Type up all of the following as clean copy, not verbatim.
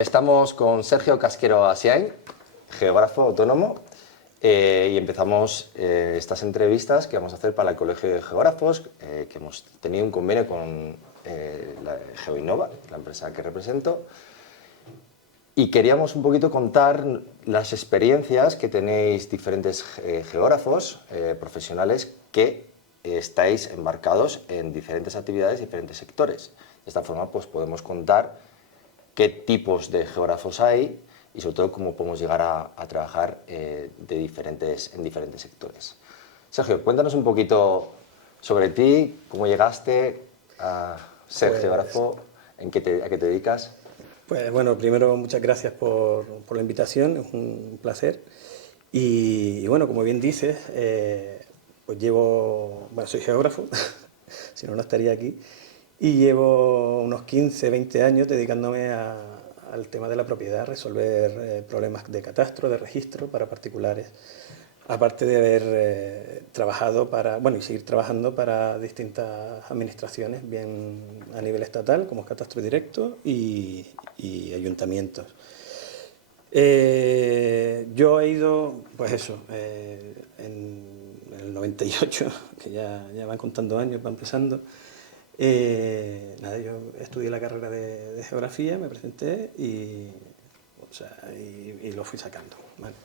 Estamos con Sergio Casquero Asiain, geógrafo autónomo, y empezamos estas entrevistas que vamos a hacer para el Colegio de Geógrafos, que hemos tenido un convenio con la GeoInnova, la empresa que represento, y queríamos un poquito contar las experiencias que tenéis diferentes geógrafos profesionales que estáis embarcados en diferentes actividades, diferentes sectores. De esta forma pues podemos contar qué tipos de geógrafos hay y sobre todo cómo podemos llegar a trabajar en diferentes sectores. Sergio, cuéntanos un poquito sobre ti, cómo llegaste a ser geógrafo, a qué te dedicas. Pues bueno, primero muchas gracias por la invitación, es un placer. Y bueno, como bien dices, pues soy geógrafo, si no, no estaría aquí, y llevo unos 15, 20 años dedicándome al tema de la propiedad, resolver problemas de catastro, de registro para particulares. Aparte de haber trabajado y seguir trabajando para distintas administraciones, bien a nivel estatal, como catastro directo, y ayuntamientos. Yo he ido, pues eso, en el 98, que ya van contando años, va empezando. Yo estudié la carrera de geografía, me presenté y lo fui sacando, ¿vale?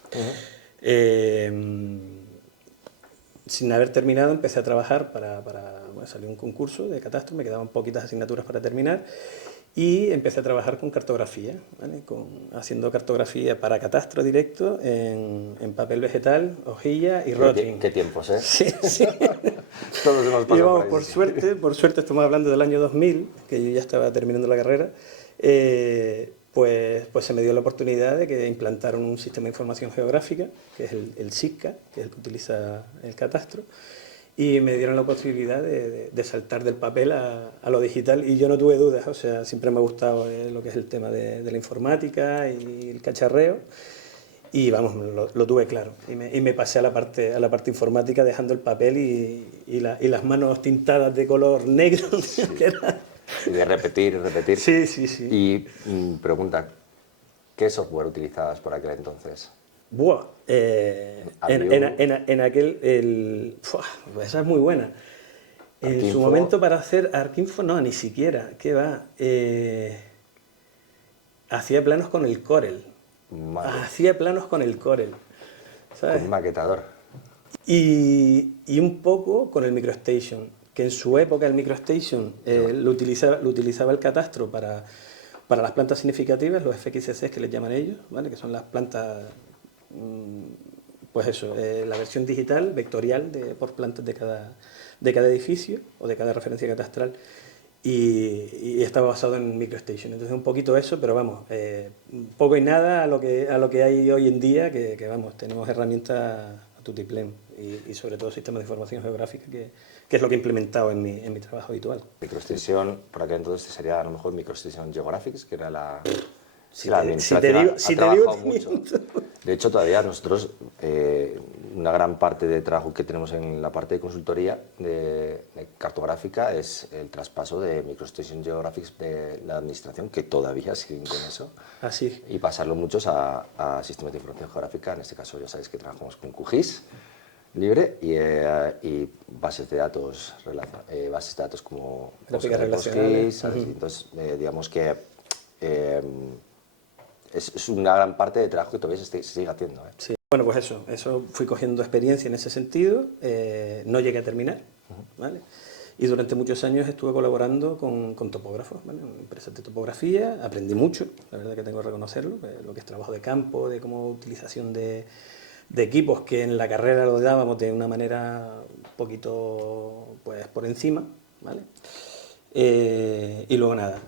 Sin haber terminado empecé a trabajar salió un concurso de catastro, me quedaban poquitas asignaturas para terminar y empecé a trabajar con cartografía, ¿vale? Haciendo cartografía para catastro directo en papel vegetal, hojilla y rotring. ¿Qué tiempos, eh? Sí, sí. Todos hemos pasado Y vamos, por ahí. por suerte estamos hablando del año 2000, que yo ya estaba terminando la carrera, pues se me dio la oportunidad de que implantaron un sistema de información geográfica, que es el SIGCA, que es el que utiliza el catastro, y me dieron la posibilidad de saltar del papel a lo digital, y yo no tuve dudas, o sea, siempre me ha gustado lo que es el tema de la informática y el cacharreo, y vamos, lo tuve claro, y me pasé a la parte informática dejando el papel y las manos tintadas de color negro. Sí. Que era... Y de repetir. Sí, sí, sí. Y pregunta, ¿qué software utilizabas por aquel entonces? Buah, en aquel... esa es muy buena. En Arquinfo. Su momento para hacer Arquinfo, no, ni siquiera, ¿qué va? Hacía planos con el Corel. Hacía planos con el Corel, ¿sabes? Con un maquetador. Y un poco con el MicroStation, que en su época el MicroStation lo utilizaba el catastro para las plantas significativas, los FXCs que les llaman ellos, ¿vale? Que son las plantas, pues eso, la versión digital, vectorial, por plantas de cada edificio o de cada referencia catastral. Y estaba basado en MicroStation. Entonces un poquito eso, pero vamos, poco y nada a lo que hay hoy en día, que vamos, tenemos herramientas a tutiplén y sobre todo sistemas de información geográfica, que es lo que he implementado en mi trabajo habitual. MicroStation, por aquel entonces sería a lo mejor MicroStation Geographics, que era la... Si la administración te ha digo, trabajado mucho. De hecho, todavía nosotros, una gran parte de trabajo que tenemos en la parte de consultoría de cartográfica es el traspaso de MicroStation Geographics de la administración, que todavía siguen con eso. Así. Y pasarlo muchos a sistemas de información geográfica. En este caso, ya sabéis que trabajamos con QGIS libre y bases de datos como Gráficas relacionales. PostGIS. Entonces, digamos que es una gran parte de trabajo que todavía se sigue haciendo. Sí. Bueno, pues eso fui cogiendo experiencia en ese sentido, no llegué a terminar, ¿vale? Y durante muchos años estuve colaborando con topógrafos, ¿vale? En empresas de topografía, aprendí mucho, la verdad que tengo que reconocerlo, lo que es trabajo de campo, de cómo utilización de equipos que en la carrera lo dábamos de una manera un poquito pues por encima, ¿vale? Y luego nada,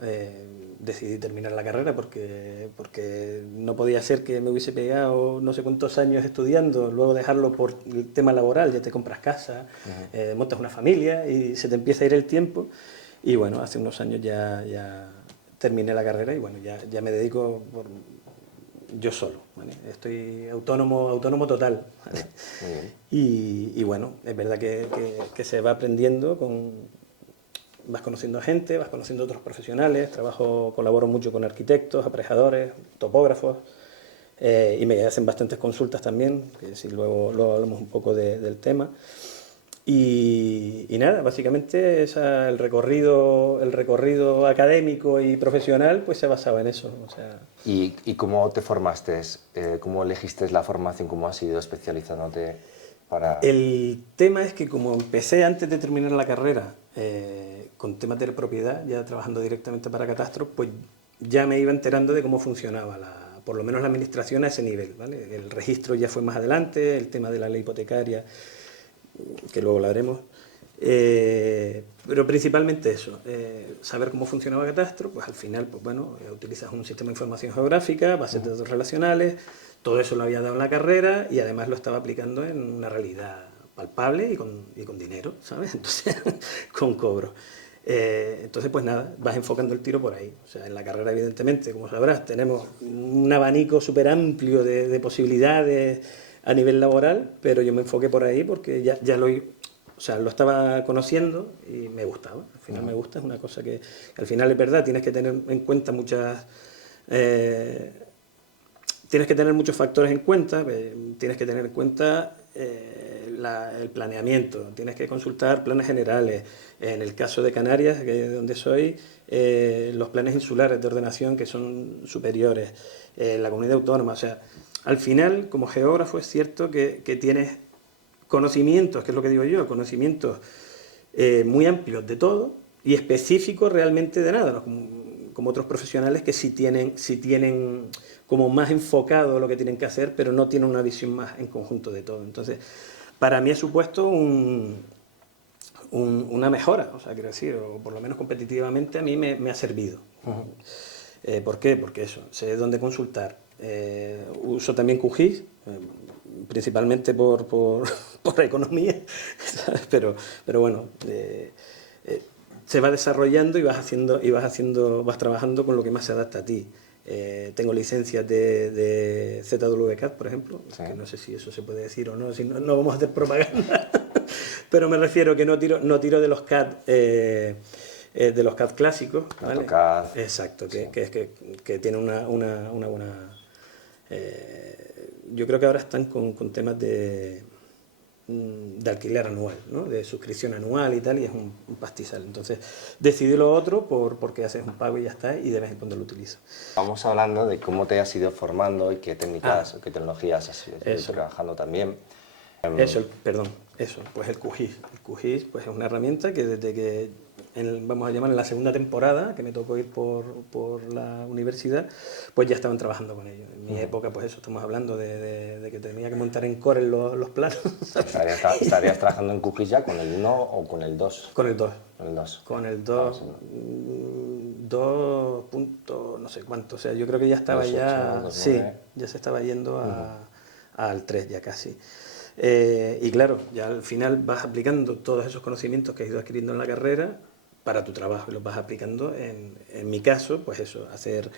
decidí terminar la carrera porque no podía ser que me hubiese pegado no sé cuántos años estudiando, luego dejarlo por el tema laboral, ya te compras casa, montas una familia y se te empieza a ir el tiempo. Y bueno, hace unos años ya terminé la carrera y bueno, ya me dedico yo solo, ¿vale? Estoy autónomo total, ¿vale? Y bueno, es verdad que se va aprendiendo vas conociendo a gente, vas conociendo a otros profesionales, colaboro mucho con arquitectos, aparejadores, topógrafos, y me hacen bastantes consultas también, que si luego hablamos un poco del tema. Y nada, básicamente el recorrido académico y profesional pues se basaba en eso. O sea, ¿Y cómo te formaste? ¿Cómo elegiste la formación? ¿Cómo has ido especializándote para...? el tema es que como empecé antes de terminar la carrera con temas de propiedad, ya trabajando directamente para Catastro, pues ya me iba enterando de cómo funcionaba por lo menos la administración a ese nivel, ¿vale? El registro ya fue más adelante, el tema de la ley hipotecaria, que luego hablaremos. Pero principalmente eso, saber cómo funcionaba Catastro, pues al final, pues bueno, utilizas un sistema de información geográfica, bases de datos relacionales, todo eso lo había dado en la carrera y además lo estaba aplicando en una realidad palpable y con dinero, ¿sabes? Entonces, con cobro. Entonces, pues nada, vas enfocando el tiro por ahí. O sea, en la carrera, evidentemente, como sabrás, tenemos un abanico súper amplio de posibilidades a nivel laboral, pero yo me enfoqué por ahí porque ya lo estaba conociendo y me gustaba. Al final me gusta, es una cosa que al final es verdad, tienes que tener en cuenta tienes que tener muchos factores en cuenta, tienes que tener en cuenta el planeamiento, tienes que consultar planes generales. En el caso de Canarias, que es donde soy, los planes insulares de ordenación que son superiores, la comunidad autónoma. O sea, al final, como geógrafo, es cierto que tienes conocimientos, que es lo que digo yo, conocimientos muy amplios de todo y específicos realmente de nada, ¿no? Como otros profesionales que sí tienen como más enfocado lo que tienen que hacer, pero no tienen una visión más en conjunto de todo. Entonces, para mí ha supuesto una mejora, o sea, quiero decir, o por lo menos competitivamente a mí me ha servido. ¿Por qué? Porque eso, sé dónde consultar. Uso también QGIS, principalmente por economía, ¿sabes? Pero bueno, se va desarrollando y vas trabajando con lo que más se adapta a ti. Tengo licencias de ZWCAD, por ejemplo, sí. Que no sé si eso se puede decir o no, si no vamos a hacer propaganda, pero me refiero que no tiro de los CAD. De los CAD clásicos, ¿vale? AutoCAD. Exacto, que tiene una buena... yo creo que ahora están con temas de alquiler anual, ¿no? De suscripción anual y tal, y es un pastizal. Entonces decidí lo otro porque haces un pago y ya está, y de vez en cuando lo utilizo. Vamos hablando de cómo te has ido formando y qué técnicas o qué tecnologías has ido trabajando también. Pues el QGIS. El QGIS pues, es una herramienta que desde que, vamos a llamar en la segunda temporada, que me tocó ir por la universidad, pues ya estaban trabajando con ello. En mi época, pues eso, estamos hablando de que tenía que montar en Corel los planos. ¿Estarías trabajando en QGIS ya con el 1 o con el 2? Con el 2. Con el 2. Con el 2, 2 punto no sé cuánto, o sea, yo creo que ya estaba 2.8, sí, ya se estaba yendo al 3 ya casi. Y claro, ya al final vas aplicando todos esos conocimientos que has ido adquiriendo en la carrera para tu trabajo y los vas aplicando en mi caso, pues eso, hacer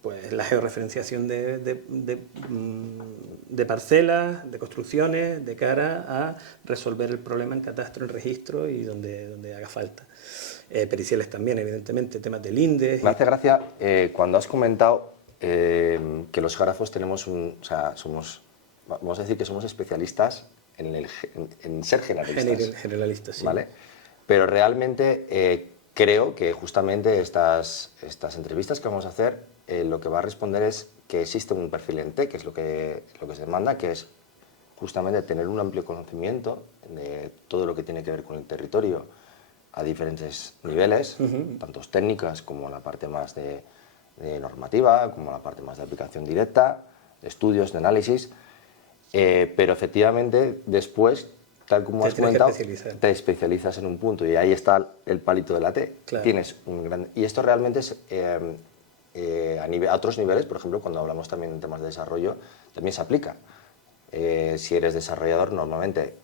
pues la georreferenciación de parcelas, de construcciones, de cara a resolver el problema en catastro, en registro y donde haga falta. Periciales también, evidentemente, temas del INDE. Me hace gracia cuando has comentado que los geógrafos tenemos vamos a decir que somos especialistas en ser generalistas. Generalistas, sí. ¿Vale? Pero realmente creo que justamente estas entrevistas que vamos a hacer, lo que va a responder es que existe un perfil en T, que es lo que se demanda, que es justamente tener un amplio conocimiento de todo lo que tiene que ver con el territorio a diferentes niveles, tanto técnicas como la parte más de normativa, como la parte más de aplicación directa, de estudios, de análisis. Pero efectivamente después, tal como has comentado, te especializas en un punto y ahí está el palito de la T. Claro. Tienes y esto realmente es a otros niveles, por ejemplo, cuando hablamos también en temas de desarrollo, también se aplica. Si eres desarrollador, normalmente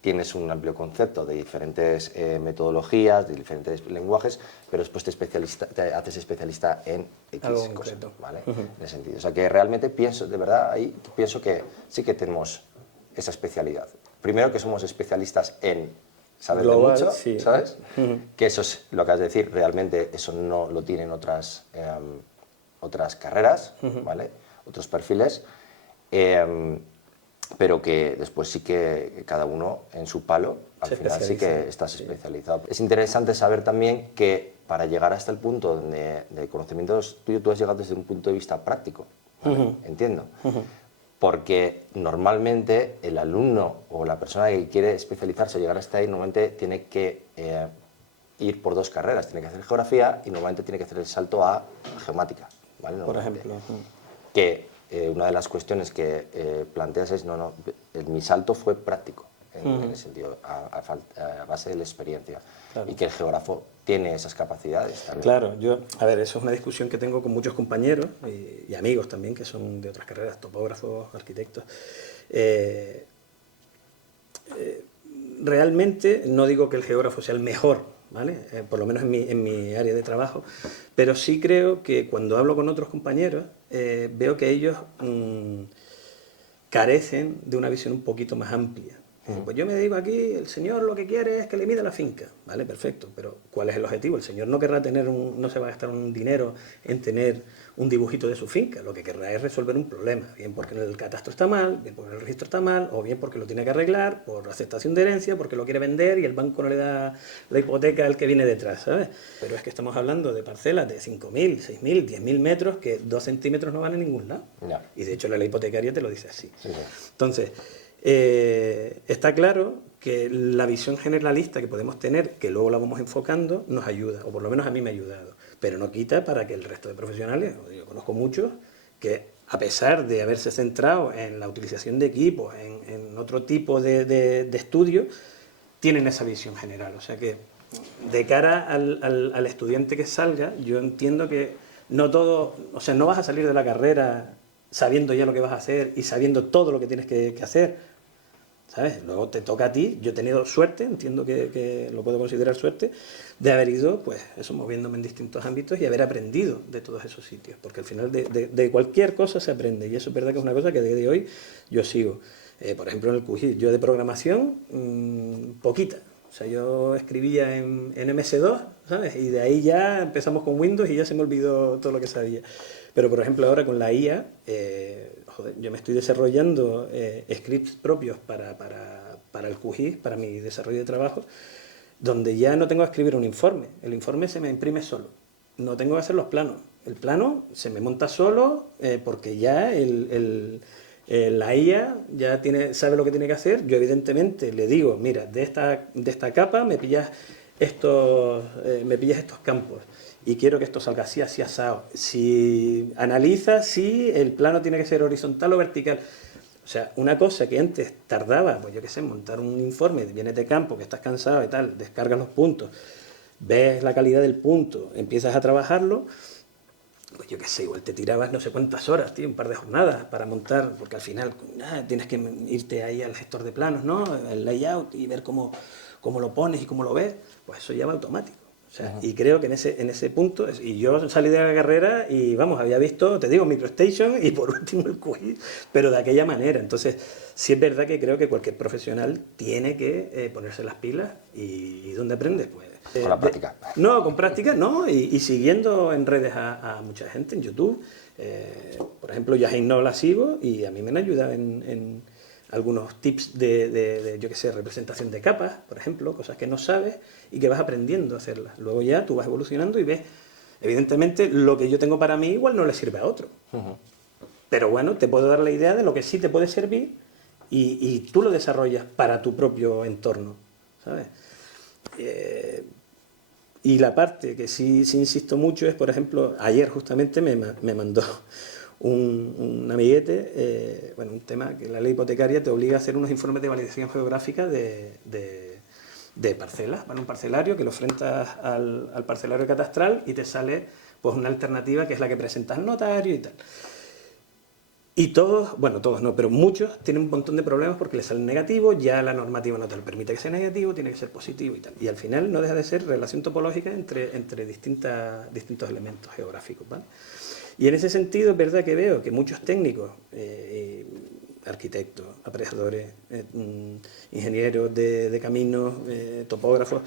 tienes un amplio concepto de diferentes metodologías, de diferentes lenguajes, pero después te haces especialista en X cosas, ¿vale? En ese sentido. O sea que realmente pienso, de verdad, ahí pienso que sí que tenemos esa especialidad. Primero que somos especialistas en saber global, de mucho, sí. ¿sabes? Que eso es lo que has de decir, realmente eso no lo tienen otras carreras, ¿vale? Otros perfiles, pero que después sí que cada uno en su palo, al final sí que estás especializado. Es interesante saber también que para llegar hasta el punto de conocimientos tuyo, tú has llegado desde un punto de vista práctico, ¿vale? Entiendo. Porque normalmente el alumno o la persona que quiere especializarse o llegar hasta ahí, normalmente tiene que ir por dos carreras. Tiene que hacer geografía y normalmente tiene que hacer el salto a geomática, ¿vale? Por ejemplo. Que una de las cuestiones que planteas es, no, mi salto fue práctico, en el sentido, a base de la experiencia. Claro. Y que el geógrafo tiene esas capacidades también. Claro, a ver, eso es una discusión que tengo con muchos compañeros y amigos también, que son de otras carreras, topógrafos, arquitectos. Realmente no digo que el geógrafo sea el mejor, ¿vale? Por lo menos en mi área de trabajo, pero sí creo que cuando hablo con otros compañeros veo que ellos carecen de una visión un poquito más amplia. Pues yo me digo aquí, el señor lo que quiere es que le mida la finca, ¿vale? Perfecto, pero ¿cuál es el objetivo? El señor no querrá no se va a gastar un dinero en tener un dibujito de su finca, lo que querrá es resolver un problema, bien porque el catastro está mal, bien porque el registro está mal, o bien porque lo tiene que arreglar por aceptación de herencia, porque lo quiere vender y el banco no le da la hipoteca al que viene detrás, ¿sabes? Pero es que estamos hablando de parcelas de 5.000, 6.000, 10.000 metros que 2 centímetros no van a ningún lado. No. Y de hecho la ley hipotecaria te lo dice así. Sí. Entonces, está claro que la visión generalista que podemos tener, que luego la vamos enfocando, nos ayuda, o por lo menos a mí me ha ayudado, pero no quita para que el resto de profesionales, yo conozco muchos, que a pesar de haberse centrado en la utilización de equipos, en otro tipo de estudio, tienen esa visión general. O sea que de cara al estudiante que salga, yo entiendo que no todo, o sea, no vas a salir de la carrera sabiendo ya lo que vas a hacer y sabiendo todo lo que tienes que hacer, ¿sabes? Luego te toca a ti. Yo he tenido suerte, entiendo que lo puedo considerar suerte, de haber ido, pues eso, moviéndome en distintos ámbitos y haber aprendido de todos esos sitios, porque al final de cualquier cosa se aprende, y eso es verdad que es una cosa que a día de hoy yo sigo. Por ejemplo, en el QGIS, yo de programación, poquita. O sea, yo escribía en MS2, ¿sabes? Y de ahí ya empezamos con Windows y ya se me olvidó todo lo que sabía. Pero, por ejemplo, ahora con la IA, yo me estoy desarrollando scripts propios para el QGIS, para mi desarrollo de trabajo, donde ya no tengo que escribir un informe. El informe se me imprime solo. No tengo que hacer los planos. El plano se me monta solo porque ya la IA ya sabe lo que tiene que hacer. Yo evidentemente le digo, mira, de esta capa me pillas estos campos y quiero que esto salga así, así, asado. Si analiza si el plano tiene que ser horizontal o vertical. O sea, una cosa que antes tardaba, pues yo qué sé, montar un informe, vienes de campo, que estás cansado y tal, descargas los puntos, ves la calidad del punto, empiezas a trabajarlo, pues yo qué sé, igual te tirabas no sé cuántas horas, tío, un par de jornadas para montar, porque al final tienes que irte ahí al gestor de planos, ¿no? El layout y ver cómo lo pones y cómo lo ves, pues eso ya va automático. O sea, y creo que en ese punto, y yo salí de la carrera y vamos, había visto, te digo, MicroStation y por último el QGIS, pero de aquella manera. Entonces, sí es verdad que creo que cualquier profesional tiene que ponerse las pilas. ¿Y dónde aprendes? Pues con la práctica. No, con práctica no, y siguiendo en redes a mucha gente, en YouTube. Por ejemplo, yo a Heino la sigo y a mí me han ayudado en algunos tips de yo qué sé, representación de capas, por ejemplo, cosas que no sabes y que vas aprendiendo a hacerlas. Luego ya tú vas evolucionando y ves, evidentemente, lo que yo tengo para mí igual no le sirve a otro. Pero bueno, te puedo dar la idea de lo que sí te puede servir y tú lo desarrollas para tu propio entorno, ¿sabes? Y la parte que sí insisto mucho es, por ejemplo, ayer justamente me mandó un amiguete, un tema que la ley hipotecaria te obliga a hacer unos informes de validación geográfica de parcelas, ¿vale? Un parcelario que lo enfrentas al parcelario catastral y te sale pues una alternativa que es la que presentas al notario y tal. Y todos no, pero muchos tienen un montón de problemas porque les salen negativos, ya la normativa no te lo permite que sea negativo, tiene que ser positivo y tal. Y al final no deja de ser relación topológica entre distintos elementos geográficos, ¿vale? Y en ese sentido es verdad que veo que muchos técnicos, arquitectos, aparejadores, ingenieros de caminos, topógrafos,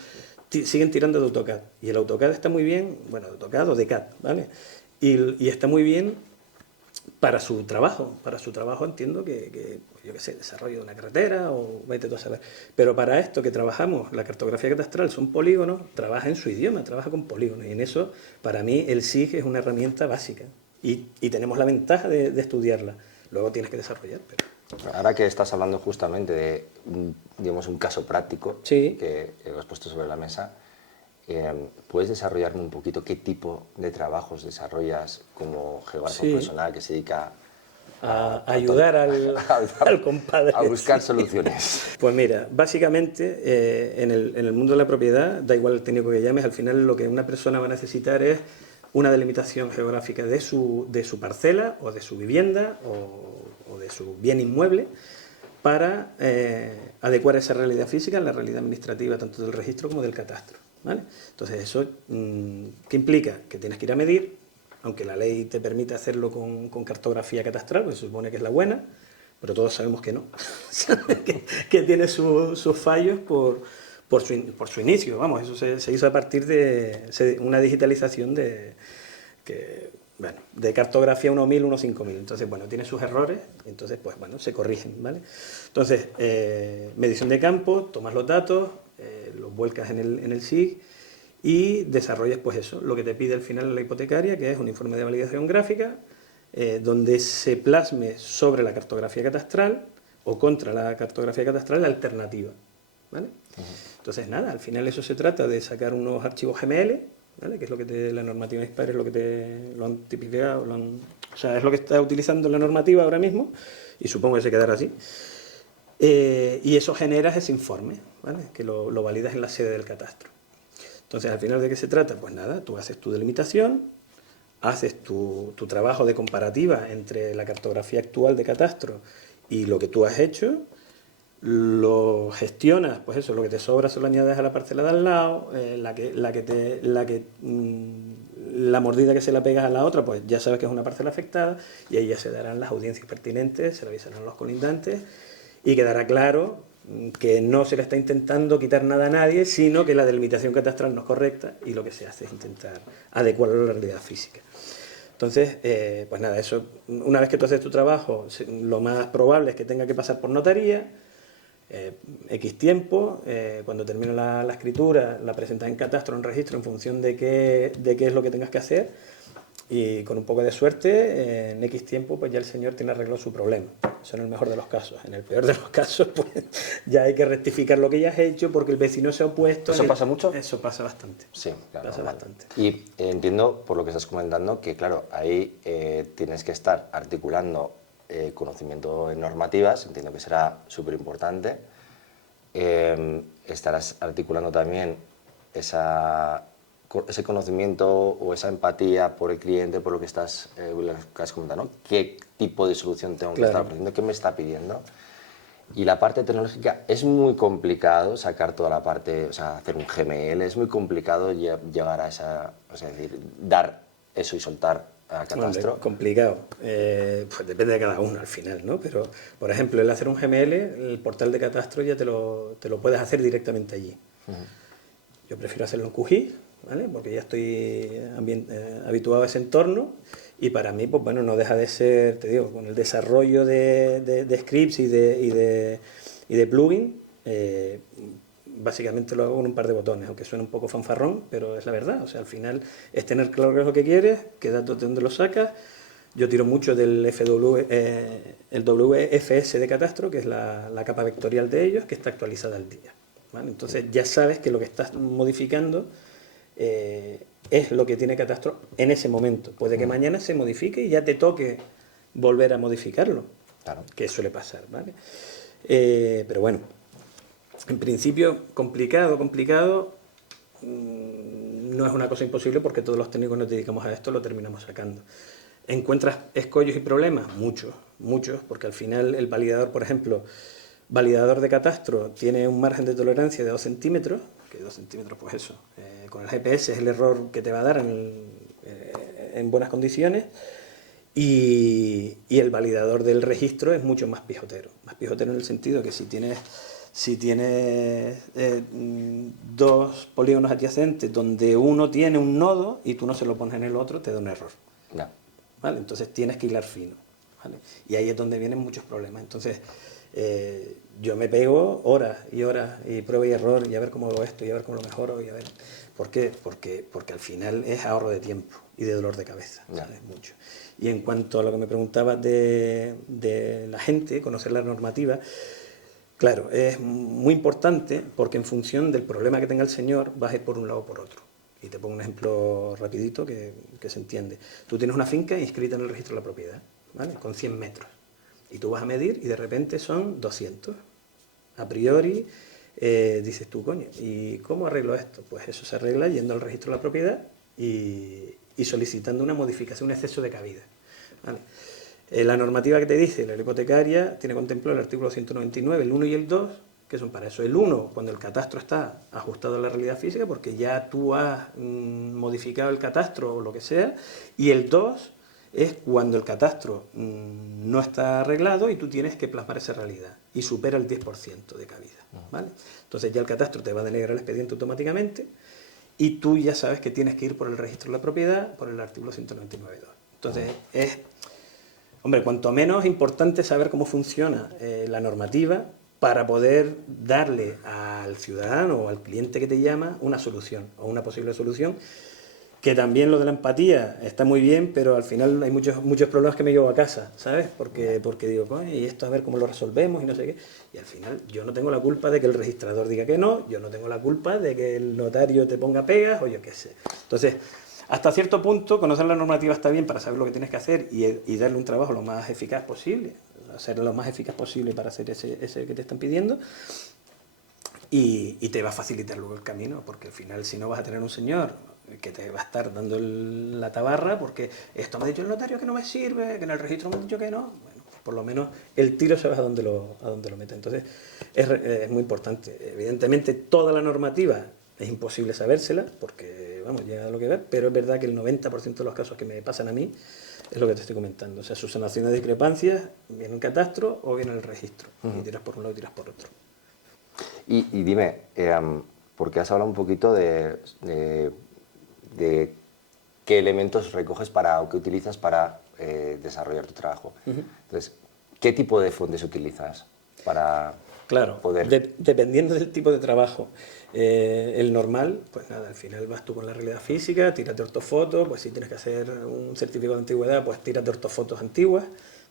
siguen tirando de AutoCAD. Y el AutoCAD está muy bien, bueno, de AutoCAD o de CAD, ¿vale? Y está muy bien para su trabajo. Para su trabajo entiendo que yo qué sé, desarrollo de una carretera o vete tú a saber. Pero para esto que trabajamos, la cartografía catastral son polígonos, trabaja en su idioma, trabaja con polígonos. Y en eso, para mí, el SIG es una herramienta básica. Y tenemos la ventaja de estudiarla. Luego tienes que desarrollar, pero... Ahora que estás hablando justamente de, digamos, un caso práctico Sí. que has puesto sobre la mesa, ¿puedes desarrollarme un poquito qué tipo de trabajos desarrollas como geógrafo profesional que se dedica a ayudar al compadre? A buscar sí. soluciones. Pues mira, básicamente en el mundo de la propiedad, da igual el técnico que llames, al final lo que una persona va a necesitar es una delimitación geográfica de su parcela o de su vivienda o de su bien inmueble para adecuar esa realidad física a la realidad administrativa tanto del registro como del catastro, ¿vale? Entonces eso, ¿qué implica? Que tienes que ir a medir, aunque la ley te permite hacerlo con cartografía catastral, pues se supone que es la buena, pero todos sabemos que no, que tiene sus fallos por su inicio, vamos, eso se hizo a partir de una digitalización de cartografía 1000, 5000, entonces, bueno, tiene sus errores, entonces, pues, bueno, se corrigen, ¿vale? Entonces, medición de campo, tomas los datos, los vuelcas en el SIG y desarrollas, pues eso, lo que te pide al final la hipotecaria, que es un informe de validación gráfica, donde se plasme sobre la cartografía catastral o contra la cartografía catastral la alternativa, ¿vale? Entonces, nada, al final eso se trata de sacar unos archivos GML, ¿vale? Que es lo que la normativa INSPIRE es lo que lo han tipificado, o sea, es lo que está utilizando la normativa ahora mismo, y supongo que se quedará así. Y eso generas ese informe, ¿vale? Que lo validas en la sede del catastro. Entonces, al final, ¿de qué se trata? Pues nada, tú haces tu delimitación, haces tu trabajo de comparativa entre la cartografía actual de catastro y lo que tú has hecho, lo gestionas, pues eso, lo que te sobra se lo añades a la parcela de al lado, la mordida que se la pegas a la otra, pues ya sabes que es una parcela afectada y ahí ya se darán las audiencias pertinentes, se le avisarán a los colindantes y quedará claro que no se le está intentando quitar nada a nadie, sino que la delimitación catastral no es correcta y lo que se hace es intentar adecuarlo a la realidad física. Entonces, pues nada, eso, una vez que tú haces tu trabajo, lo más probable es que tenga que pasar por notaría, X tiempo, cuando termine la escritura, la presentas en catastro, en registro, en función de qué es lo que tengas que hacer, y con un poco de suerte, en X tiempo, pues ya el señor tiene arreglado su problema. Eso en el mejor de los casos. En el peor de los casos, pues ya hay que rectificar lo que ya has hecho porque el vecino se ha opuesto. ¿Eso pasa mucho? Eso pasa bastante. Sí, claro. Pasa bastante. Y entiendo, por lo que estás comentando, que claro, ahí tienes que estar articulando conocimiento en normativas, entiendo que será súper importante. Estarás articulando también ese conocimiento o esa empatía por el cliente, por lo que has comentado, ¿no? ¿Qué tipo de solución tengo que estar ofreciendo? ¿Qué me está pidiendo? Y la parte tecnológica es muy complicado sacar toda la parte, o sea, hacer un GML, es muy complicado llegar a esa, o sea, decir, dar eso y soltar a catastro. Hombre, complicado, pues depende de cada uno al final, ¿no? Pero, por ejemplo, el hacer un GML, el portal de catastro ya te lo puedes hacer directamente allí. Yo prefiero hacerlo en QGIS, ¿vale? Porque ya estoy habituado a ese entorno y para mí, pues bueno, no deja de ser, te digo, con el desarrollo de scripts y de plugins, básicamente lo hago con un par de botones, aunque suene un poco fanfarrón, pero es la verdad. O sea, al final es tener claro qué es lo que quieres, qué datos de dónde los sacas. Yo tiro mucho del el WFS de catastro, que es la capa vectorial de ellos, que está actualizada al día, ¿vale? Entonces ya sabes que lo que estás modificando es lo que tiene catastro en ese momento. Puede que mañana se modifique y ya te toque volver a modificarlo, Claro. Que suele pasar, ¿vale? Pero bueno, en principio complicado, no es una cosa imposible porque todos los técnicos nos dedicamos a esto, lo terminamos sacando. ¿Encuentras escollos y problemas? Muchos, porque al final el validador, por ejemplo, validador de catastro tiene un margen de tolerancia de 2 centímetros, que 2 centímetros, pues eso, con el GPS es el error que te va a dar en buenas condiciones, Y el validador del registro es mucho más pijotero en el sentido que si tienes dos polígonos adyacentes donde uno tiene un nodo y tú no se lo pones en el otro, te da un error. No. ¿Vale? Entonces tienes que hilar fino, ¿vale? Y ahí es donde vienen muchos problemas. Entonces yo me pego horas y prueba y error y a ver cómo hago esto y a ver cómo lo mejoro y a ver. ¿Por qué? Porque al final es ahorro de tiempo y de dolor de cabeza, ¿sabes? Mucho. Y en cuanto a lo que me preguntabas de la gente, conocer la normativa, claro, es muy importante porque en función del problema que tenga el señor vas a ir por un lado o por otro. Y te pongo un ejemplo rapidito que se entiende. Tú tienes una finca inscrita en el registro de la propiedad, ¿vale? Con 100 metros. Y tú vas a medir y de repente son 200. A priori dices tú, coño, ¿y cómo arreglo esto? Pues eso se arregla yendo al registro de la propiedad y solicitando una modificación, un exceso de cabida, ¿vale? La normativa que te dice, la hipotecaria, tiene contemplado el artículo 199, el 1 y el 2, que son para eso. El 1, cuando el catastro está ajustado a la realidad física, porque ya tú has modificado el catastro o lo que sea, y el 2 es cuando el catastro no está arreglado y tú tienes que plasmar esa realidad y supera el 10% de cabida, ¿vale? Entonces ya el catastro te va a denegar el expediente automáticamente y tú ya sabes que tienes que ir por el registro de la propiedad por el artículo 199.2. Entonces es, hombre, cuanto menos importante saber cómo funciona la normativa para poder darle al ciudadano o al cliente que te llama una solución o una posible solución. Que también lo de la empatía está muy bien, pero al final hay muchos problemas que me llevo a casa, ¿sabes? Porque digo, coño, y esto a ver cómo lo resolvemos y no sé qué. Y al final yo no tengo la culpa de que el registrador diga que no, yo no tengo la culpa de que el notario te ponga pegas o yo qué sé. Entonces, hasta cierto punto, conocer la normativa está bien para saber lo que tienes que hacer y darle un trabajo lo más eficaz posible, hacer lo más eficaz posible para hacer ese que te están pidiendo. Y te va a facilitar luego el camino, porque al final si no vas a tener un señor que te va a estar dando la tabarra, porque esto me ha dicho el notario que no me sirve, que en el registro me ha dicho que no, bueno, pues por lo menos el tiro sabes a dónde lo mete. Entonces es muy importante. Evidentemente toda la normativa es imposible sabérsela, porque vamos, llega a lo que ver, pero es verdad que el 90% de los casos que me pasan a mí es lo que te estoy comentando. O sea, subsanación de discrepancias, viene en catastro o viene en el registro, y tiras por un lado y tiras por otro. Y dime, porque has hablado un poquito de qué elementos recoges o qué utilizas para desarrollar tu trabajo. Entonces, ¿qué tipo de fuentes utilizas para poder...? Dependiendo del tipo de trabajo. El normal, pues nada, al final vas tú con la realidad física, tírate ortofotos, pues si tienes que hacer un certificado de antigüedad, pues tírate ortofotos antiguas,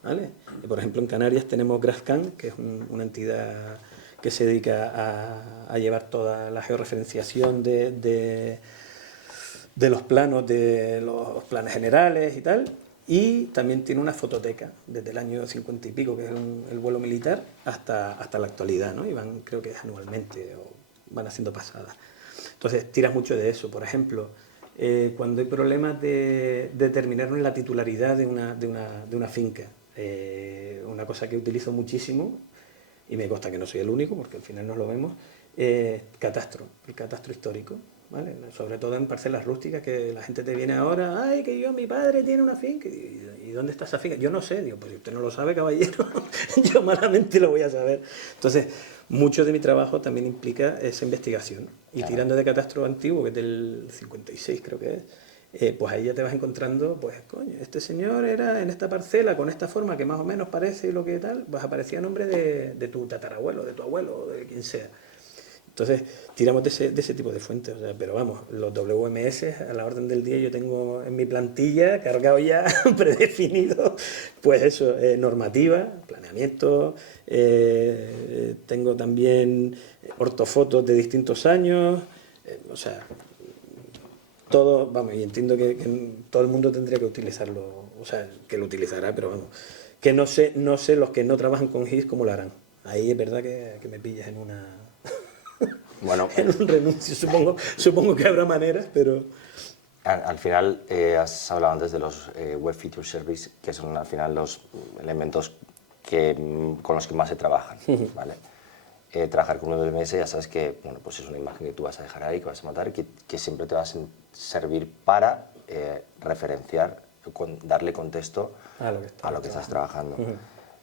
¿vale? Y por ejemplo, en Canarias tenemos GraphCAN, que es una entidad que se dedica a llevar toda la georreferenciación de los planos, de los planes generales y tal, y también tiene una fototeca desde el año 50 y pico, que es el vuelo militar, hasta la actualidad, ¿no? Y van, creo que es anualmente, o van haciendo pasadas. Entonces tiras mucho de eso. Por ejemplo, cuando hay problemas de determinar la titularidad de una finca, una cosa que utilizo muchísimo, y me consta que no soy el único, porque al final nos lo vemos, el catastro histórico, ¿vale? Sobre todo en parcelas rústicas, que la gente te viene ahora, ay, que mi padre tiene una finca, ¿y dónde está esa finca? Yo no sé, digo, pues si usted no lo sabe, caballero, yo malamente lo voy a saber. Entonces, mucho de mi trabajo también implica esa investigación, y tirando de catastro antiguo, que es del 56 creo que es, pues ahí ya te vas encontrando, pues coño, este señor era en esta parcela con esta forma que más o menos parece y lo que tal, pues aparecía a nombre de tu tatarabuelo, de tu abuelo, de quien sea. Entonces, tiramos de ese tipo de fuentes, o sea, pero vamos, los WMS a la orden del día yo tengo en mi plantilla cargado ya, predefinido, pues eso, normativa, planeamiento, tengo también ortofotos de distintos años, o sea, todo, vamos, y entiendo que todo el mundo tendría que utilizarlo, o sea, que lo utilizará, pero vamos, que no sé los que no trabajan con GIS cómo lo harán. Ahí es verdad que me pillas en una... Bueno, en un renuncio, supongo que habrá maneras, pero... Al final, has hablado antes de los Web Feature Service, que son al final los elementos con los que más se trabajan, ¿vale? Trabajar con un WMS ya sabes que bueno, pues es una imagen que tú vas a dejar ahí, que vas a matar, que siempre te va a servir para referenciar darle contexto a lo que estás trabajando.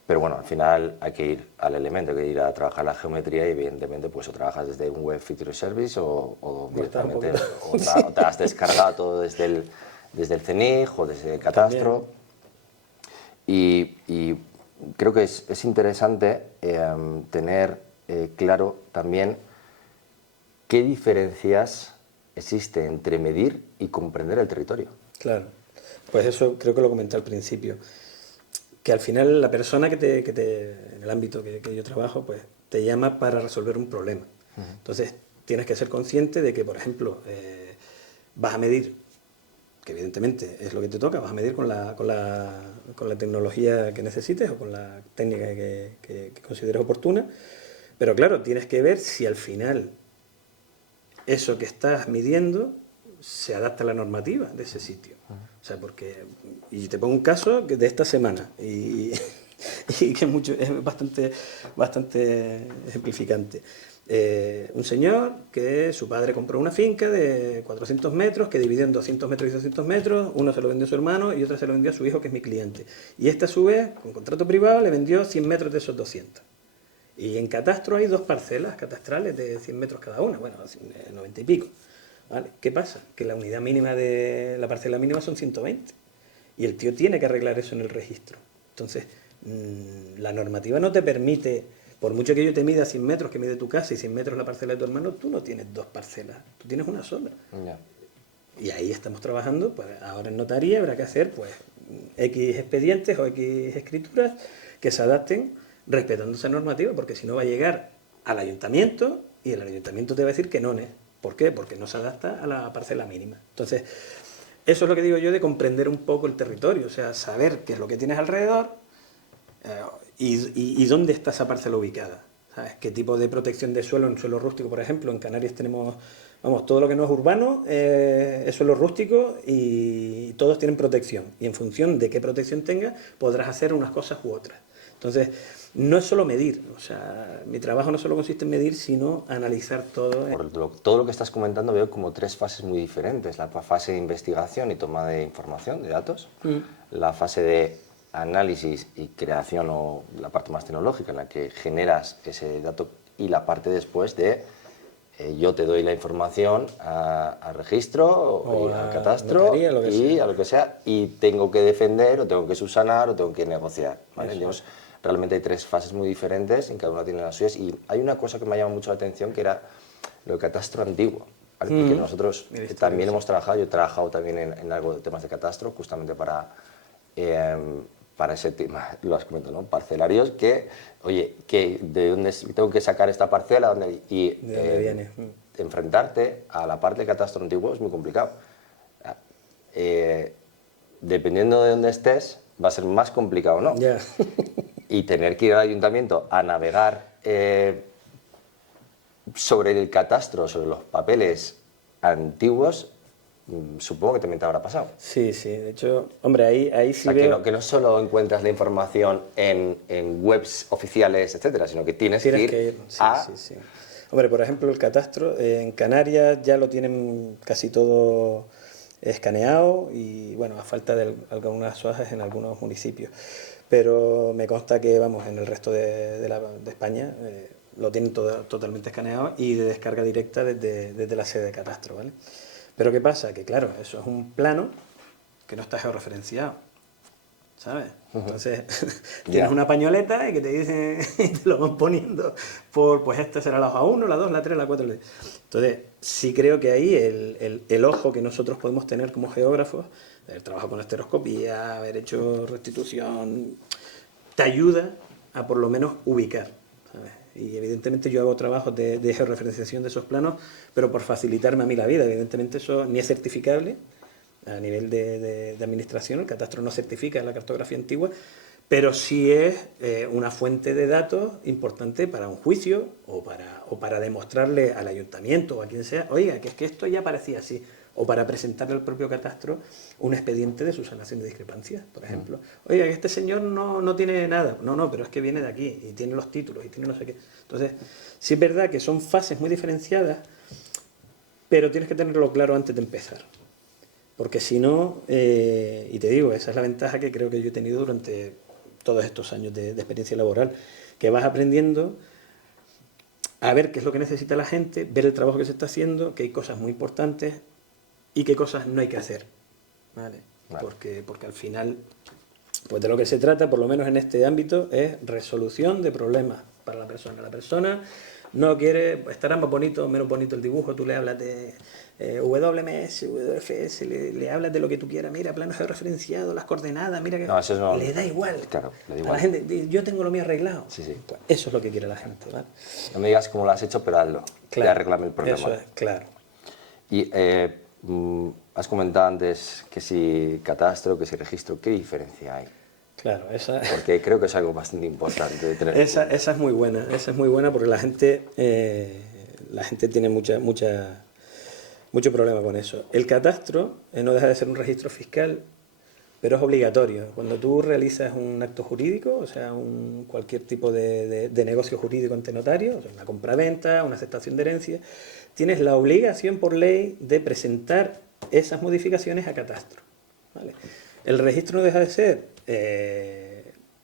Pero bueno, al final hay que ir al elemento, hay que ir a trabajar la geometría y evidentemente pues o trabajas desde un Web Feature Service o directamente o te has descargado todo desde el CENIG o desde el Catastro. Y creo que es interesante tener claro también qué diferencias existe entre medir y comprender el territorio. Claro, pues eso creo que lo comenté al principio. Que al final la persona que en el ámbito que yo trabajo, pues te llama para resolver un problema. Entonces tienes que ser consciente de que, por ejemplo, vas a medir, que evidentemente es lo que te toca, vas a medir con la tecnología que necesites o con la técnica que consideres oportuna, pero claro, tienes que ver si al final eso que estás midiendo se adapta a la normativa de ese sitio. O sea, porque, y te pongo un caso de esta semana, y que es bastante ejemplificante. Un señor que su padre compró una finca de 400 metros, que dividió en 200 metros y 200 metros, uno se lo vendió a su hermano y otro se lo vendió a su hijo, que es mi cliente. Y este a su vez, con contrato privado, le vendió 100 metros de esos 200. Y en catastro hay 2 parcelas catastrales de 100 metros cada una, bueno, 90 y pico. ¿Vale? ¿Qué pasa? Que la unidad mínima de la parcela mínima son 120 y el tío tiene que arreglar eso en el registro. Entonces, la normativa no te permite, por mucho que yo te mida 100 metros que mide tu casa y 100 metros la parcela de tu hermano, tú no tienes 2 parcelas, tú tienes una sola. Yeah. Y ahí estamos trabajando, pues ahora en notaría habrá que hacer pues X expedientes o X escrituras que se adapten respetando esa normativa, porque si no va a llegar al ayuntamiento y el ayuntamiento te va a decir que no es. ¿Por qué? Porque no se adapta a la parcela mínima. Entonces, eso es lo que digo yo de comprender un poco el territorio, o sea, saber qué es lo que tienes alrededor y dónde está esa parcela ubicada. ¿Sabes? ¿Qué tipo de protección de suelo en suelo rústico, por ejemplo? En Canarias tenemos, vamos, todo lo que no es urbano es suelo rústico y todos tienen protección. Y en función de qué protección tengas, podrás hacer unas cosas u otras. Entonces, no es solo medir, o sea, mi trabajo no solo consiste en medir, sino analizar todo. Todo lo que estás comentando veo como 3 fases muy diferentes. La fase de investigación y toma de información, de datos. La fase de análisis y creación o la parte más tecnológica en la que generas ese dato y la parte después de yo te doy la información al registro o al catastro notaría, a lo que sea y tengo que defender o tengo que subsanar o tengo que negociar. ¿Vale? Entonces, realmente hay 3 fases muy diferentes, en cada una tiene las suyas y hay una cosa que me ha llamado mucho la atención que era lo de catastro antiguo. ¿Vale? Porque nosotros también hemos trabajado, yo he trabajado también en algo de temas de catastro, justamente para ese tema, lo has comentado, ¿no? Parcelarios, que, oye, ¿de dónde tengo que sacar esta parcela? ¿De dónde viene? Enfrentarte a la parte de catastro antiguo es muy complicado. Dependiendo de dónde estés, va a ser más complicado, ¿no? Yeah. Y tener que ir al ayuntamiento a navegar sobre el catastro, sobre los papeles antiguos, supongo que también te habrá pasado. Sí, sí, de hecho, hombre, ahí sí veo... Que no solo encuentras la información en webs oficiales, etcétera, sino que tienes que ir a... Sí. Hombre, por ejemplo, el catastro, en Canarias ya lo tienen casi todo escaneado y, bueno, a falta de algunas hojas en algunos municipios. Pero me consta que, vamos, en el resto de España lo tienen totalmente escaneado y de descarga directa desde la sede de catastro, ¿vale? Pero ¿qué pasa? Que claro, eso es un plano que no está georreferenciado, ¿sabes? Entonces, tienes una pañoleta y que te dicen, y te lo van poniendo por, pues esta será la hoja 1, la 2, la 3, la 4, la 5. Entonces, sí creo que ahí el ojo que nosotros podemos tener como geógrafos, haber trabajado con esteroscopía, haber hecho restitución, te ayuda a por lo menos ubicar, ¿sabes? Y evidentemente yo hago trabajos de georreferenciación de esos planos, pero por facilitarme a mí la vida. Evidentemente eso ni es certificable a nivel de administración, el catastro no certifica la cartografía antigua, pero sí es una fuente de datos importante para un juicio o para demostrarle al ayuntamiento o a quien sea, oiga, que es que esto ya parecía así, o para presentarle al propio catastro un expediente de subsanación de discrepancias, por ejemplo. Oiga, que este señor no tiene nada. No, pero es que viene de aquí y tiene los títulos y tiene no sé qué. Entonces, sí es verdad que son fases muy diferenciadas, pero tienes que tenerlo claro antes de empezar. Porque si no, y te digo, esa es la ventaja que creo que yo he tenido durante todos estos años de experiencia laboral, que vas aprendiendo a ver qué es lo que necesita la gente, ver el trabajo que se está haciendo, que hay cosas muy importantes y qué cosas no hay que hacer, ¿vale? Vale. Porque al final, pues de lo que se trata, por lo menos en este ámbito, es resolución de problemas para la persona. La persona no quiere, estará más bonito o menos bonito el dibujo, tú le hablas de WMS, WFS, le hablas de lo que tú quieras, mira, plano georreferenciado, las coordenadas, mira que No, eso no, le da igual. claro, le da A igual. la gente, yo tengo lo mío arreglado. Sí, sí. Pues eso es lo que quiere la gente, ¿vale? No me digas cómo lo has hecho, pero hazlo. Claro, Ya arreglame el problema. eso es, claro. Y has comentado antes que si catastro, que si registro, ¿qué diferencia hay? Claro, Porque creo que es algo bastante importante de tener. esa es muy buena porque la gente tiene mucho problema con eso. El catastro no deja de ser un registro fiscal, pero es obligatorio. Cuando tú realizas un acto jurídico, o sea, cualquier tipo de negocio jurídico ante notario, o sea, una compraventa, una aceptación de herencia, tienes la obligación por ley de presentar esas modificaciones a catastro, ¿vale? El registro no deja de ser,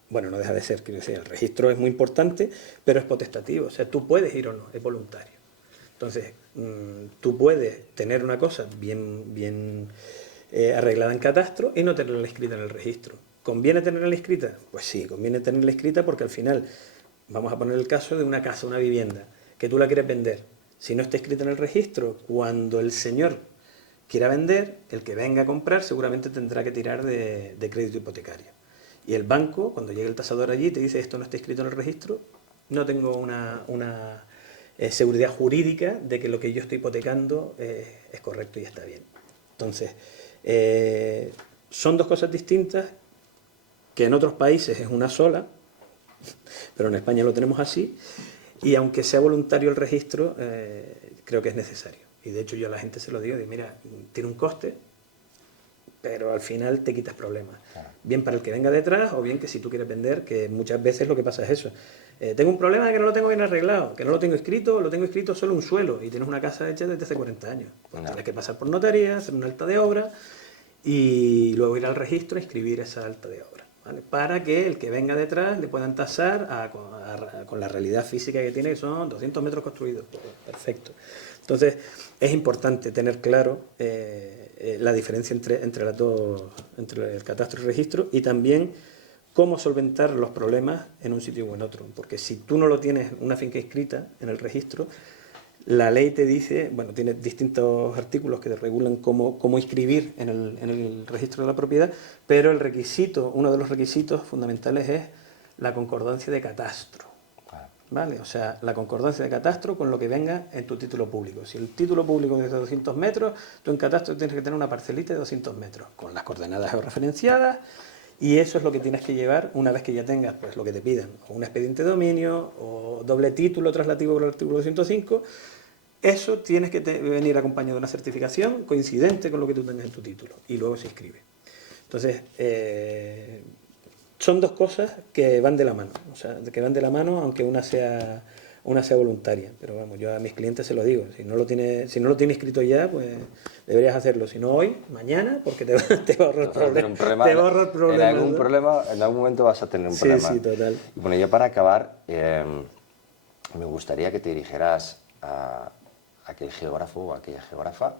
no deja de ser, quiero decir, el registro es muy importante, pero es potestativo, o sea, tú puedes ir o no, es voluntario. Entonces, tú puedes tener una cosa bien arreglada en catastro y no tenerla escrita en el registro. ¿Conviene tenerla escrita? Pues sí, conviene tenerla escrita porque al final, vamos a poner el caso de una casa, una vivienda, que tú la quieres vender. Si no está escrita en el registro, cuando el señor quiera vender, el que venga a comprar seguramente tendrá que tirar de crédito hipotecario. Y el banco, cuando llegue el tasador allí, te dice esto no está escrito en el registro, no tengo una seguridad jurídica de que lo que yo estoy hipotecando es correcto y está bien. Entonces, son dos cosas distintas que en otros países es una sola, pero en España lo tenemos así, y aunque sea voluntario el registro, creo que es necesario. Y de hecho yo a la gente se lo digo, mira, tiene un coste, pero al final te quitas problemas. Claro. Bien para el que venga detrás o bien que si tú quieres vender, que muchas veces lo que pasa es eso. Tengo un problema de que no lo tengo bien arreglado, que no lo tengo escrito solo un suelo y tienes una casa hecha desde hace 40 años. Pues tienes que pasar por notaría, hacer una alta de obra y luego ir al registro e inscribir esa alta de obra, ¿vale? Para que el que venga detrás le puedan tasar con la realidad física que tiene, que son 200 metros construidos. Pues, perfecto. Entonces, es importante tener claro la diferencia entre el catastro y el registro y también cómo solventar los problemas en un sitio o en otro. Porque si tú no lo tienes una finca inscrita en el registro, la ley te dice, tiene distintos artículos que te regulan cómo inscribir en el registro de la propiedad, pero uno de los requisitos fundamentales es la concordancia de catastro. ¿Vale? O sea, la concordancia de catastro con lo que venga en tu título público. Si el título público es de 200 metros, tú en catastro tienes que tener una parcelita de 200 metros, con las coordenadas georreferenciadas, y eso es lo que tienes que llevar una vez que ya tengas pues lo que te pidan, o un expediente de dominio, o doble título traslativo por el artículo 205. Eso tienes que venir acompañado de una certificación coincidente con lo que tú tengas en tu título, y luego se inscribe. Entonces, son dos cosas que van de la mano, aunque una sea voluntaria. Pero vamos, yo a mis clientes se lo digo, si no lo tiene escrito ya, pues deberías hacerlo, si no hoy, mañana, porque te va a ahorrar problemas. En algún momento vas a tener un problema. Sí, total. Bueno, ya para acabar, me gustaría que te dirigieras a aquel geógrafo o aquella geógrafa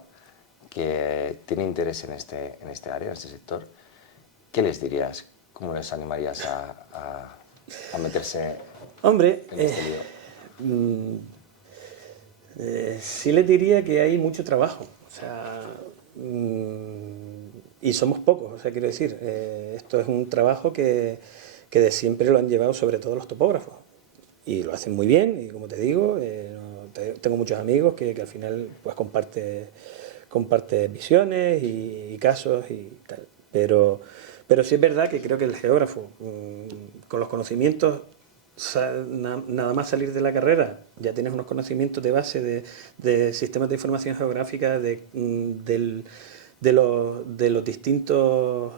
que tiene interés en este área, en este sector. ¿Qué les dirías? ¿Cómo les animarías a meterse en este lío? Sí les diría que hay mucho trabajo, o sea, y somos pocos, o sea, quiero decir, esto es un trabajo que de siempre lo han llevado sobre todo los topógrafos, y lo hacen muy bien, y como te digo, tengo muchos amigos que al final pues comparte visiones y casos y tal, pero sí es verdad que creo que el geógrafo, con los conocimientos, nada más salir de la carrera, ya tienes unos conocimientos de base de sistemas de información geográfica, de los distintos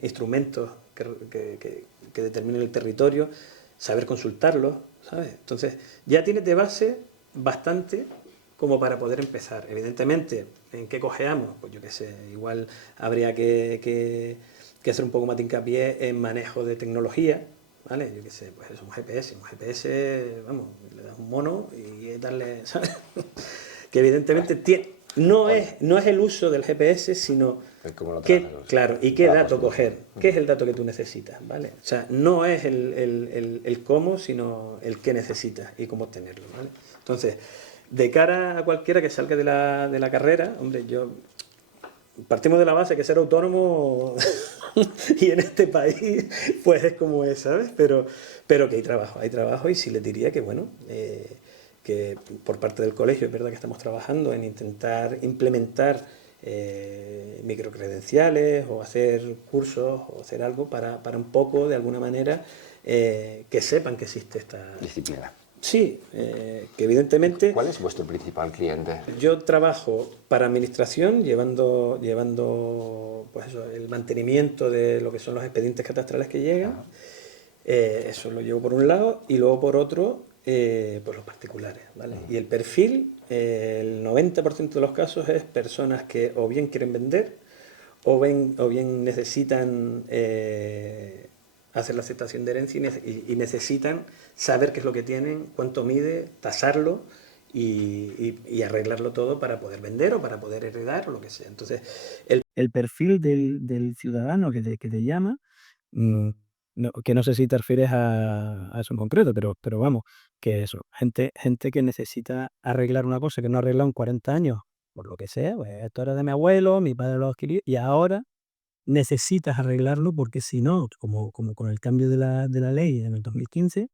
instrumentos que determinan el territorio, saber consultarlos, ¿sabes? Entonces, ya tienes de base bastante como para poder empezar. Evidentemente, ¿en qué cojeamos? Pues yo qué sé, igual habría que hacer un poco más de hincapié en manejo de tecnología, ¿vale? Yo qué sé, pues eso, un GPS, vamos, le das un mono y darle, ¿sabes? Que evidentemente no es el uso del GPS, sino Cómo lo qué, trabajas, claro, y qué dato coger, qué es el dato que tú necesitas, ¿vale? O sea, no es el cómo, sino el qué necesitas y cómo obtenerlo, ¿vale? Entonces, de cara a cualquiera que salga de la carrera, hombre, partimos de la base que ser autónomo y en este país pues es como es, ¿sabes? Pero que hay trabajo y sí les diría que bueno, que por parte del colegio es verdad que estamos trabajando en intentar implementar microcredenciales o hacer cursos o hacer algo para un poco, de alguna manera, que sepan que existe esta disciplina. Sí, que evidentemente... ¿Cuál es vuestro principal cliente? Yo trabajo para administración, llevando pues eso, el mantenimiento de lo que son los expedientes catastrales que llegan. Eso lo llevo por un lado y luego por otro, pues los particulares, ¿vale? Y el perfil, el 90% de los casos es personas que o bien quieren vender o bien necesitan hacer la aceptación de herencia y necesitan saber qué es lo que tienen, cuánto mide, tasarlo y arreglarlo todo para poder vender o para poder heredar o lo que sea. Entonces, el perfil del ciudadano que te llama, que no sé si te refieres a eso en concreto, pero vamos, que eso, gente que necesita arreglar una cosa que no ha arreglado en 40 años, por lo que sea, pues esto era de mi abuelo, mi padre lo adquirió y ahora necesitas arreglarlo porque si no, como con el cambio de la ley en el 2015,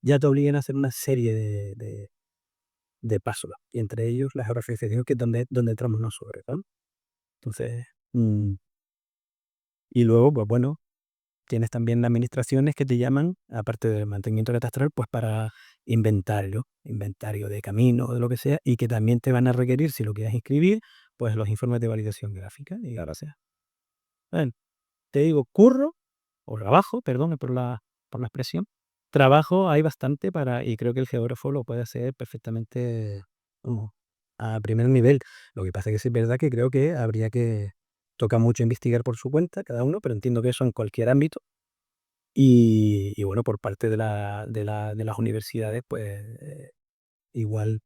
ya te obligan a hacer una serie de pasos, y entre ellos la georreferenciación, que es donde entramos nosotros, ¿no? Entonces, y luego, pues bueno, tienes también administraciones que te llaman, aparte del mantenimiento catastral, pues para inventario de camino, de lo que sea, y que también te van a requerir, si lo quieres inscribir, pues los informes de validación gráfica y ahora sea. Bueno, te digo, curro, o trabajo, perdón por la expresión, trabajo hay bastante y creo que el geógrafo lo puede hacer perfectamente a primer nivel. Lo que pasa es que sí es verdad que creo que toca mucho investigar por su cuenta, cada uno, pero entiendo que eso en cualquier ámbito. Y bueno, por parte de las universidades, pues igual,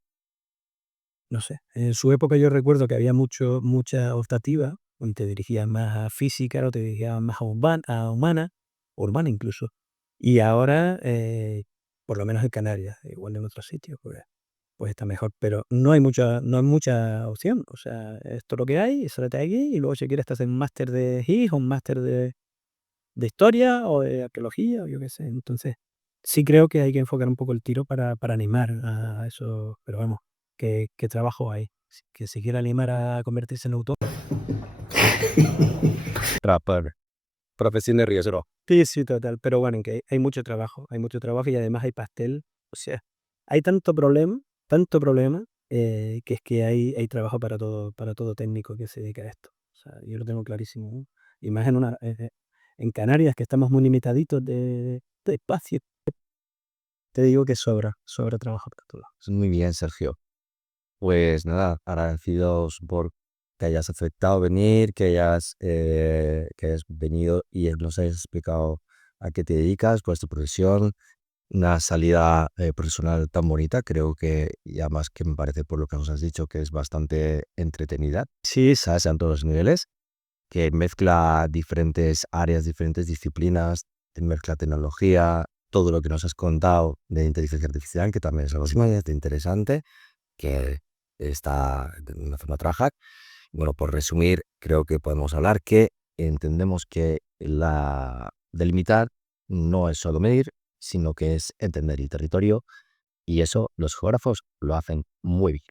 no sé. En su época yo recuerdo que había mucha optativa, y te dirigías más a física o te dirigías más a humana, urbana incluso. Y ahora, por lo menos en Canarias, igual en otros sitios, pues está mejor. Pero no hay mucha opción. O sea, esto es lo que hay, sálate de aquí, y luego si quieres te haces un máster de GIS o un máster de historia o de arqueología o yo qué sé. Entonces, sí creo que hay que enfocar un poco el tiro para animar a eso, pero vamos, ¿qué trabajo hay? Que se quiera animar a convertirse en autor. Trapper. Profesión de riesgo. Sí, sí, total. Pero bueno, que hay mucho trabajo y además hay pastel. O sea, hay tanto problema, que es que hay trabajo para todo técnico que se dedica a esto. O sea, yo lo tengo clarísimo, ¿no? Y más en Canarias, que estamos muy limitaditos de espacio, te digo que sobra trabajo para todos lados. Muy bien, Sergio. Pues nada, agradecidos por que hayas aceptado venir, que hayas venido y nos hayas explicado a qué te dedicas, cuál es tu profesión, una salida profesional tan bonita. Creo que, y además que me parece por lo que nos has dicho, que es bastante entretenida. Sí, sabes, a todos los niveles, que mezcla diferentes áreas, diferentes disciplinas, mezcla tecnología, todo lo que nos has contado de inteligencia artificial, que también es algo sumamente interesante, que está de una forma de trabajar. Bueno, por resumir, creo que podemos hablar que entendemos que delimitar no es solo medir, sino que es entender el territorio, y eso los geógrafos lo hacen muy bien.